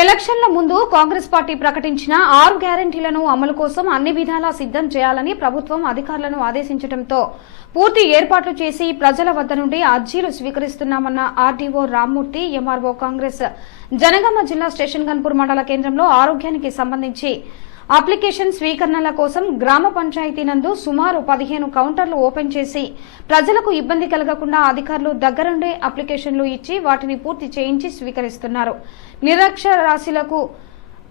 ఎలక్షన్ల ముందు కాంగ్రెస్ పార్టీ ప్రకటించిన 6 గ్యారెంటీలను అమలు కోసం అన్ని విధాలా సిద్ధం చేయాలని ప్రభుత్వం అధికారులను ఆదేశించడంతో పూర్తి ఏర్పాట్లు చేసి ప్రజల వద్ద నుండి అర్జీలు స్వీకరిస్తున్నామన్న ఆర్డీఓ రామ్మూర్తి. ఎంఆర్ఓ కాంగ్రెస్ జనగామ జిల్లా స్టేషన్ గన్పూర్ మండల కేంద్రంలో ఆరోగ్యానికి సంబంధించి అప్లికేషన్ స్వీకరణల కోసం గ్రామ పంచాయతీ నందు సుమారు 15 కౌంటర్లు ఓపెన్ చేసి ప్రజలకు ఇబ్బంది కలగకుండా అధికారులు దగ్గరుండే అప్లికేషన్లు ఇచ్చి వాటిని పూర్తి చేయించి స్వీకరిస్తున్నారు. నిరక్షరాస్యులకు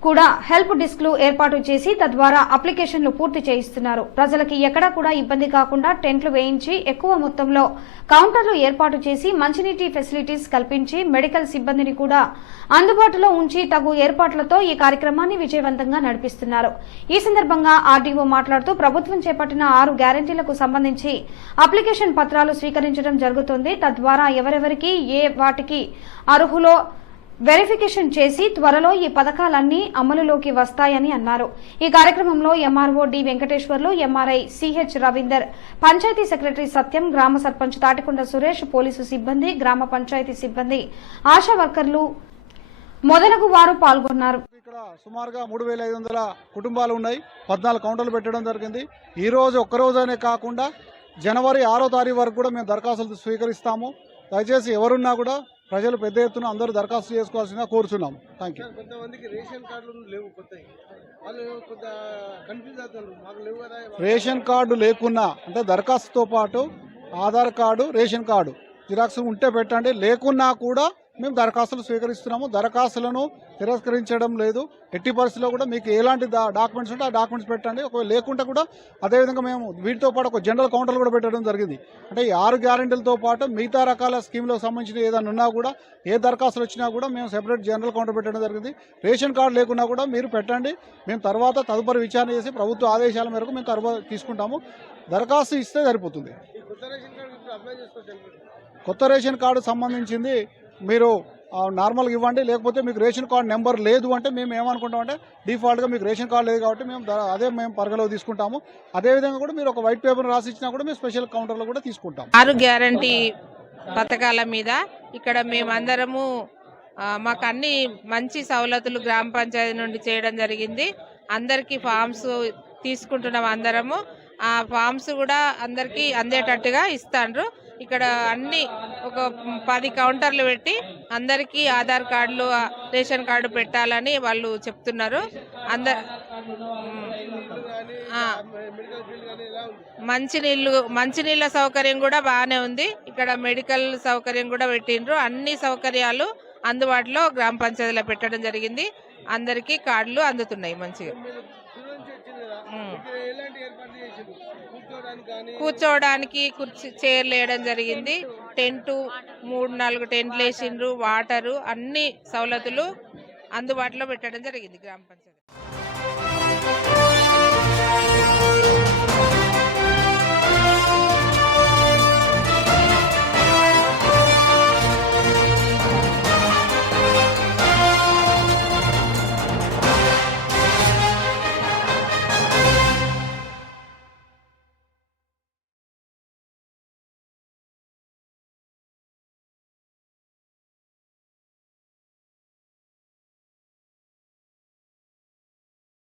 కూడా హెల్ప్ డెస్క్లు ఏర్పాటు చేసి తద్వారా అప్లికేషన్లు పూర్తి చేయిస్తున్నారు. ప్రజలకి ఎక్కడా కూడా ఇబ్బంది కాకుండా టెంట్లు వేయించి ఎక్కువ మొత్తంలో కౌంటర్లు ఏర్పాటు చేసి మంచినీటి ఫెసిలిటీస్ కల్పించి మెడికల్ సిబ్బందిని కూడా అందుబాటులో ఉంచి తగు ఏర్పాట్లతో ఈ కార్యక్రమాన్ని విజయవంతంగా నడిపిస్తున్నారు. ఈ సందర్భంగా ఆర్డీఓ మాట్లాడుతూ ప్రభుత్వం చేపట్టిన 6 గ్యారెంటీలకు సంబంధించి అప్లికేషన్ పత్రాలు స్వీకరించడం జరుగుతుంది. తద్వారా ఎవరెవరికి ఏ వాటికి అర్హులో వెరిఫికేషన్ చేసి త్వరలో ఈ పథకాలన్నీ అమలులోకి వస్తాయని అన్నారు. ఈ కార్యక్రమంలో MRO D Venkateswarlu, MRI CH Ravinder, panchayat secretary Satyam, గ్రామ సర్పంచ్ తాటికొండ సురేష్, పోలీసు సిబ్బంది, గ్రామ పంచాయతీ సిబ్బంది, ఆశా వర్కర్లు మొదలగు వారు పాల్గొన్నారు. ఇక్కడ సుమారుగా 3500 కుటుంబాలు ఉన్నాయి. 14 కౌంటర్లు పెట్టడం జరిగింది. ఈ రోజు ఒక్కరోజనే కాకుండా జనవరి 6వ తారీఖు వరకు కూడా మేము దరఖాస్తులు స్వీకరిస్తాము. దయచేసి ఎవరున్నా కూడా ప్రజలు పెద్ద ఎత్తున అందరూ దరఖాస్తు చేసుకోవాల్సిందిగా కోరుచున్నాము. Thank you. కొంతమందికి రేషన్ కార్డులు లేవు, కొత్తవి వాళ్ళు కొంత కన్ఫ్యూజ్ అవుతారు. మాకు లేవు కదా. రేషన్ కార్డు లేకున్నా అంటే దరఖాస్తుతో పాటు Aadhaar card, ration card xerox ఉంటే పెట్టండి. లేకున్నా కూడా మేము దరఖాస్తులు స్వీకరిస్తున్నాము. దరఖాస్తులను తిరస్కరించడం లేదు. ఎట్టి పరిస్థితుల్లో కూడా మీకు ఎలాంటి డాక్యుమెంట్స్ ఉంటే ఆ డాక్యుమెంట్స్ పెట్టండి. ఒకవేళ లేకుంటే కూడా అదేవిధంగా మేము వీటితో పాటు ఒక జనరల్ కౌంటర్లు కూడా పెట్టడం జరిగింది. అంటే ఈ 6 గ్యారెంటీలతో పాటు మిగతా రకాల స్కీమ్లకు సంబంధించిన ఏదైనా ఉన్నా కూడా ఏ దరఖాస్తులు వచ్చినా కూడా మేము సెపరేట్ జనరల్ కౌంటర్ పెట్టడం జరిగింది. రేషన్ కార్డు లేకున్నా కూడా మీరు పెట్టండి. మేము తర్వాత తదుపరి విచారణ చేసి ప్రభుత్వ ఆదేశాల మేరకు మేము తర్వాత తీసుకుంటాము. దరఖాస్తు ఇస్తే సరిపోతుంది. కొత్త రేషన్ కార్డు సంబంధించింది మీరు నార్మల్గా ఇవ్వండి. లేకపోతే మీకు రేషన్ కార్డు నెంబర్ లేదు అంటే మేము ఏమనుకుంటామంటే డిఫాల్ట్గా మీకు రేషన్ కార్డు లేదు కాబట్టి మేము పరిగణలోకి తీసుకుంటాము. అదేవిధంగా కూడా మీరు ఒక వైట్ పేపర్ రాసి ఇచ్చినా కూడా మేము స్పెషల్ కౌంటర్లో కూడా తీసుకుంటాం. 6 గ్యారంటీ పథకాల మీద ఇక్కడ మేమందరము మాకు అన్ని మంచి సవలతులు గ్రామ పంచాయతీ నుండి చేయడం జరిగింది. అందరికీ ఫామ్స్ తీసుకుంటున్నాం. అందరము ఆ ఫామ్స్ కూడా అందరికీ అందేటట్టుగా ఇస్తాండ్రు. ఇక్కడ అన్ని ఒక 10 కౌంటర్లు పెట్టి అందరికీ ఆధార్ కార్డులు, రేషన్ కార్డు పెట్టాలని వాళ్ళు చెప్తున్నారు. మంచినీళ్ళ సౌకర్యం కూడా బాగానే ఉంది. ఇక్కడ మెడికల్ సౌకర్యం కూడా పెట్టిండ్రు. అన్ని సౌకర్యాలు అందుబాటులో గ్రామ పంచాయతీలో పెట్టడం జరిగింది. అందరికీ కార్డులు అందుతున్నాయి మంచిగా. కూర్చోవడానికి కుర్చీ చైర్లు వేయడం జరిగింది. టెంటు 3-4 టెంట్లు వేసిండ్రు. వాటరు అన్ని సౌలతులు అందుబాటులో పెట్టడం జరిగింది గ్రామ పంచాయతీ.